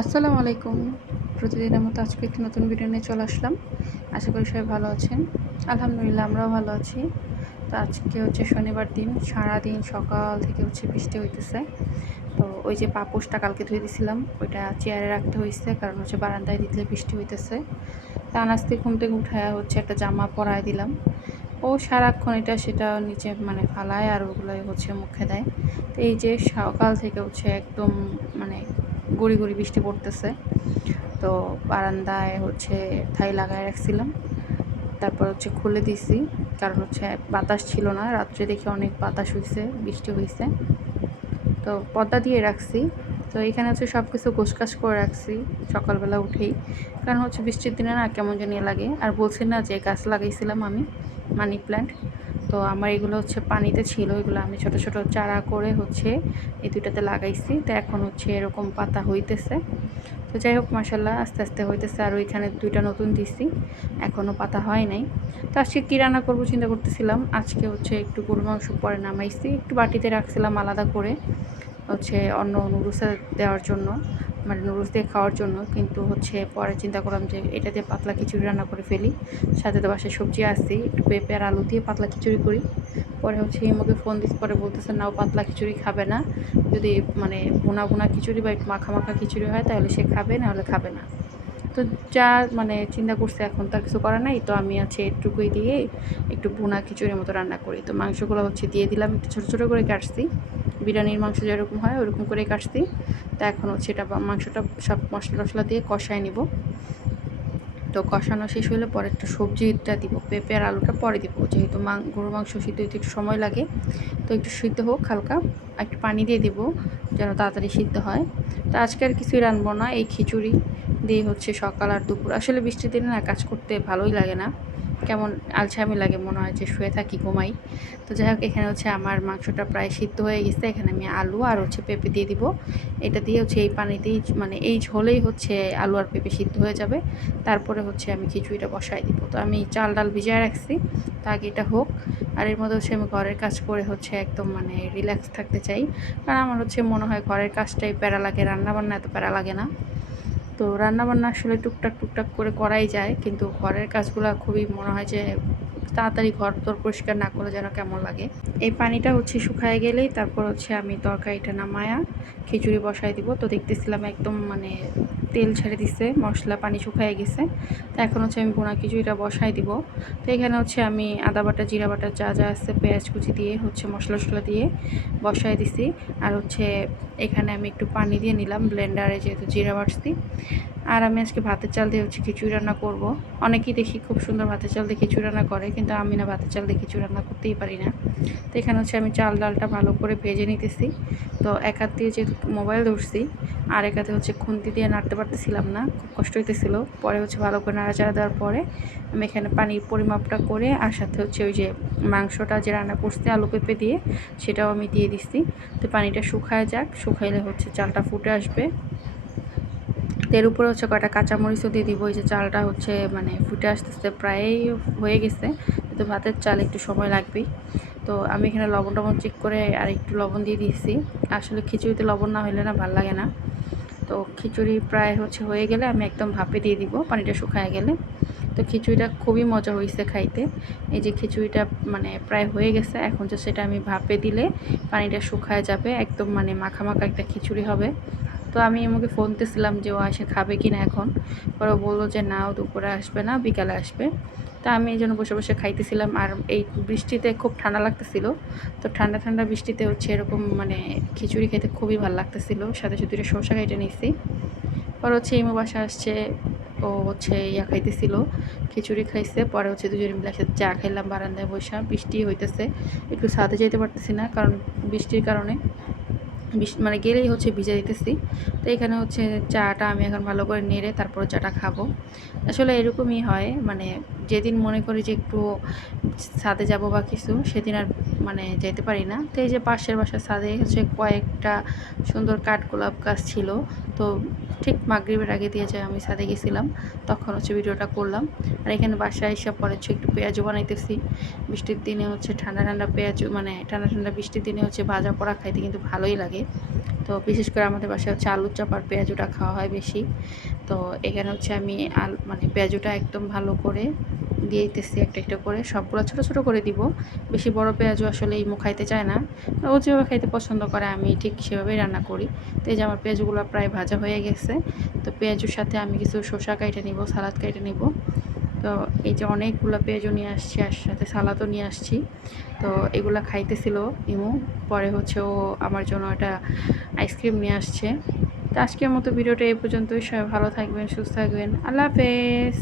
আসসালামু আলাইকুম। প্রতিদিনের মতো আজকে একটি নতুন ভিডিও নিয়ে চলে আসলাম। আশা করি সবাই ভালো আছেন। আলহামদুলিল্লাহ আমরাও ভালো আছি। তো আজকে হচ্ছে শনিবার দিন। সারাদিন সকাল থেকে হচ্ছে বৃষ্টি হইতেছে। তো ওই যে পাপোশটা কালকে ধুয়ে দিছিলাম, ওইটা চেয়ারে রাখতে হইছে কারণ হচ্ছে বারান্দায় দিলে বৃষ্টি হইতেছে। তা আনাজ থেকে ঘুম থেকে উঠায়া হচ্ছে একটা জামা পরায় দিলাম। ও সারাক্ষণ এটা সেটা নিচে মানে ফালায় আর ওগুলোই হচ্ছে মুখে দেয়। তো এই যে সকাল থেকে হচ্ছে একদম মানে গুঁড়ি, গুঁড়ি বৃষ্টি পড়তেছে। তো বারান্দায় হচ্ছে ঠাই লাগায় রাখছিলাম। তারপর হচ্ছে খুলে দিছি। কারণ হচ্ছে বাতাস ছিল না। রাত্রে দেখি অনেক বাতাস হইছে, বৃষ্টি হইছে। তো পর্দা দিয়ে রাখছি। তো এখানে হচ্ছে সব কিছু গোছগাছ করে রাখছি সকালবেলা উঠেই। কারণ হচ্ছে বৃষ্টির দিনে না কেমন জানি লাগে। আর বলছি না যে গাছ লাগাইছিলাম আমি, মানি প্ল্যান্ট। তো আমার এগুলো হচ্ছে পানিতে ছিল, এগুলো আমি ছোট ছোট চারা করে হচ্ছে এই দুইটাতে লাগাইছি। তো এখন হচ্ছে এরকম পাতা হইতেছে। তো যাই হোক মাশাল্লাহ আস্তে আস্তে হইতেছে। আর ওইখানে দুইটা নতুন দিছি, এখনও পাতা হয় নাই। তো আজকে কী রান্না করবো চিন্তা করতেছিলাম। আজকে হচ্ছে একটু গরুর মাংস পরে নামাইছি, একটু বাটিতে রাখছিলাম আলাদা করে হচ্ছে অন্য নুডলসে দেওয়ার জন্য, মানে নুডলস দিয়ে খাওয়ার জন্য। কিন্তু হচ্ছে পরে চিন্তা করলাম যে এটা দিয়ে পাতলা খিচুড়ি রান্না করে ফেলি। সাথে তো বাসায় সবজি আসছেই, একটু পেঁপে আর আলু দিয়ে পাতলা খিচুড়ি করি। পরে হচ্ছে হিমুকে ফোন দিস, পরে বলতেছে নাও পাতলা খিচুড়ি খাবে না, যদি মানে ভুনা ভুনা খিচুড়ি বা একটু মাখা মাখা খিচুড়ি হয় তাহলে সে খাবে, নাহলে খাবে না। তো যা মানে চিন্তা করছে এখন তার কিছু করার নাই। তো আমি আছে এটুকুই দিয়ে একটু ভুনা খিচুড়ির মতো রান্না করি। তো মাংসগুলো হচ্ছে দিয়ে দিলাম, একটু ছোটো ছোটো করে কাটছি, বিরিয়ানির মাংস যেরকম হয় ওরকম করে কাটছি। তো এখন হচ্ছে এটা মাংসটা সব মশলা টশলা দিয়ে কষায় নিব। তো কষানো শেষ হলে পরে একটু সবজিটা দিব, পেঁপে আর আলুটা পরে দিব, যেহেতু গরুর মাংস সিদ্ধ হতে একটু সময় লাগে। তো একটু সিদ্ধ হোক হালকা, একটু পানি দিয়ে দিব যেন তাড়াতাড়ি সিদ্ধ হয়। তো আজকে আর কিছুই রানবো না, এই খিচুড়ি দিয়ে হচ্ছে সকাল আর দুপুর। আসলে বৃষ্টির দিনে না কাজ করতে ভালোই লাগে না, কেমন আলছামি লাগে, মনে হয় যে শুয়ে থাকি ঘুমাই। তো যাই হোক এখানে হচ্ছে আমার মাংসটা প্রায় সিদ্ধ হয়ে গেছে। এখানে আমি আলু আর হচ্ছে পেঁপে দিয়ে দিব। এটা দিয়ে হচ্ছে এই পানিতেই মানে এই ঝোলেই হচ্ছে আলু আর পেঁপে সিদ্ধ হয়ে যাবে। তারপরে হচ্ছে আমি খিচুড়িটা বসাই দিব। তো আমি চাল ডাল ভিজায় রাখছি, তা আগে এটা হোক। আর এর মধ্যে হচ্ছে আমি ঘরের কাজ করে হচ্ছে একদম মানে রিল্যাক্স থাকতে চাই। কারণ আমার হচ্ছে মনে হয় ঘরের কাজটাই প্যারা লাগে, রান্নাবান্না এত প্যারা লাগে না। তো রান্নাবান্না আসলে টুকটাক টুকটাক করে করাই যায়, কিন্তু ঘরের কাজগুলো খুবই মনে হয় যে তাড়াতাড়ি ঘর তোর পরিষ্কার না করলে যেন কেমন লাগে। এই পানিটা হচ্ছে শুকায় গেলেই তারপর হচ্ছে আমি তরকারিটা নামায়া খিচুড়ি বসাই দিব। তো দেখতেছিলাম একদম মানে তেল ছেড়ে দিছে, মশলা পানি শুকায় গেছে। তো এখন হচ্ছে আমি ভুনা খিচুড়িটা বসাই দিব। তো এখানে হচ্ছে আমি আদা বাটা জিরা বাটা যা যা আছে পেঁয়াজ কুচি দিয়ে হচ্ছে মশলা টশলা দিয়ে বসাই দিছি। আর হচ্ছে এখানে আমি একটু পানি দিয়ে নিলাম ব্লেন্ডারে, যেহেতু জিরা বাটছি। আর আমি আজকে ভাতের চাল দিয়ে হচ্ছে খিচুড়ি রান্না করব। অনেকেই দেখি খুব সুন্দর ভাতের চাল দিয়ে খিচুড়ি রান্না করে, কিন্তু আমি না ভাতের চাল দিয়ে খিচুড়ি রান্না করতেই পারি না। তো এখানে হচ্ছে আমি চাল ডালটা ভালো করে ভেজে নিতেছি। তো এক হাত দিয়ে যেহেতু মোবাইল ধরছি, আর এক হাতে হচ্ছে খুন্তি দিয়ে নাড়তে পারতেছিলাম না, খুব কষ্ট হইতেছিল। পরে হচ্ছে ভালো করে নাড়াচাড়া দেওয়ার পরে আমি এখানে পানির পরিমাপটা করে আর সাথে হচ্ছে ওই যে মাংসটা যে রান্না করছি আলু পেঁপে দিয়ে, সেটাও আমি দিয়ে দিচ্ছি। তো পানিটা শুকায় যাক, শুকাইলে হচ্ছে চালটা ফুটে আসবে। এর উপরে হচ্ছে কয়টা কাঁচামরিচও দিয়ে দিব। এই যে চালটা হচ্ছে মানে ফুটে আসতেছে, প্রায়ই হয়ে গেছে, কিন্তু ভাতের চাল একটু সময় লাগবেই। তো আমি এখানে লবণ টবণ চেক করে আর একটু লবণ দিয়ে দিয়েছি। আসলে খিচুড়িতে লবণ না হলে না ভালো লাগে না। তো খিচুড়ি প্রায় হচ্ছে হয়ে গেলে আমি একদম ভাপে দিয়ে দিব, পানিটা শুকায় গেলে। তো খিচুড়িটা খুবই মজা হয়েছে খাইতে। এই যে খিচুড়িটা মানে প্রায় হয়ে গেছে, এখন যে সেটা আমি ভাপে দিলে পানিটা শুকায় যাবে, একদম মানে মাখা মাখা একটা খিচুড়ি হবে। তো আমি আমাকে ফোন দিয়েছিলাম যে ও এসে খাবে কি না এখন। পরে বললো যে না, ও দুপুরে আসবে না, বিকালে আসবে। তা আমি এই জন্য বসে বসে খাইতেছিলাম। আর এই বৃষ্টিতে খুব ঠান্ডা লাগতেছিল। তো ঠান্ডা ঠান্ডা বৃষ্টিতে হচ্ছে এরকম মানে খিচুড়ি খেতে খুবই ভালো লাগতেছিল। সাথে সাথে শসা কেটে নিয়েছি। পরে হচ্ছে ইমু বাসা আসছে, ও হচ্ছে খাইতেছিল, খিচুড়ি খাইছে। পরে হচ্ছে দুজনে মিলে একসাথে চা খাইলাম বারান্দায় বসা। বৃষ্টি হইতেছে, একটু ছাদে যেতে পারতেছি না কারণ বৃষ্টির কারণে মানে গেলেই হচ্ছে ভিজে দিতেছি। তো এখানে হচ্ছে চাটা আমি এখন ভালো করে নেড়ে তারপর চাটা খাবো। আসলে এরকমই হয়, মানে যেদিন মনে করি যে একটু ছাদে যাব বা কিছু, সেদিন আর মানে যেতে পারি না। তো এই যে পাশের বাসার ছাদে হচ্ছে কয়েকটা সুন্দর কাঠগোলাপ গাছ ছিল। তো ঠিক মাগরিবের আগে দিয়ে যে আমি ছাদে গেছিলাম, তখন হচ্ছে ভিডিওটা করলাম। আর এখানে বাসায় এসে পরে হচ্ছে একটু পেঁয়াজও বানাইতেছি। বৃষ্টির দিনে হচ্ছে ঠান্ডা ঠান্ডা পেঁয়াজ, মানে ঠান্ডা ঠান্ডা বৃষ্টির দিনে হচ্ছে ভাজা পোড়া খাইতে কিন্তু ভালোই লাগে। তো তো বিশেষ করে আমাদের বাসায় হচ্ছে আলুর চপ আর পেঁয়াজুটা খাওয়া হয় বেশি। তো এখানে হচ্ছে আমি মানে পেঁয়াজুটা একদম ভালো করে দিয়ে দিতেছি একটা একটা করে, সবগুলো ছোটো ছোটো করে দিব। বেশি বড় পেঁয়াজও আসলে ইমু খাইতে চায় না, ও যেভাবে খাইতে পছন্দ করে আমি ঠিক সেভাবেই রান্না করি। তো এই যে আমার পেঁয়াজগুলো প্রায় ভাজা হয়ে গেছে। তো পেঁয়াজুর সাথে আমি কিছু শসা কাইটে নিব, সালাদ কাইটে নিব। তো এই যে অনেকগুলো পেঁয়াজও নিয়ে আসছি, আর সাথে সালাদও নিয়ে আসছি। তো এগুলা খাইতেছিল ইমু, পরে হচ্ছে ও আমার জন্য একটা আইসক্রিম নিয়ে আসছে। তো আজকের মতো ভিডিওটা এই পর্যন্তই। সবাই ভালো থাকবেন, সুস্থ থাকবেন। আল্লাহ হাফেজ।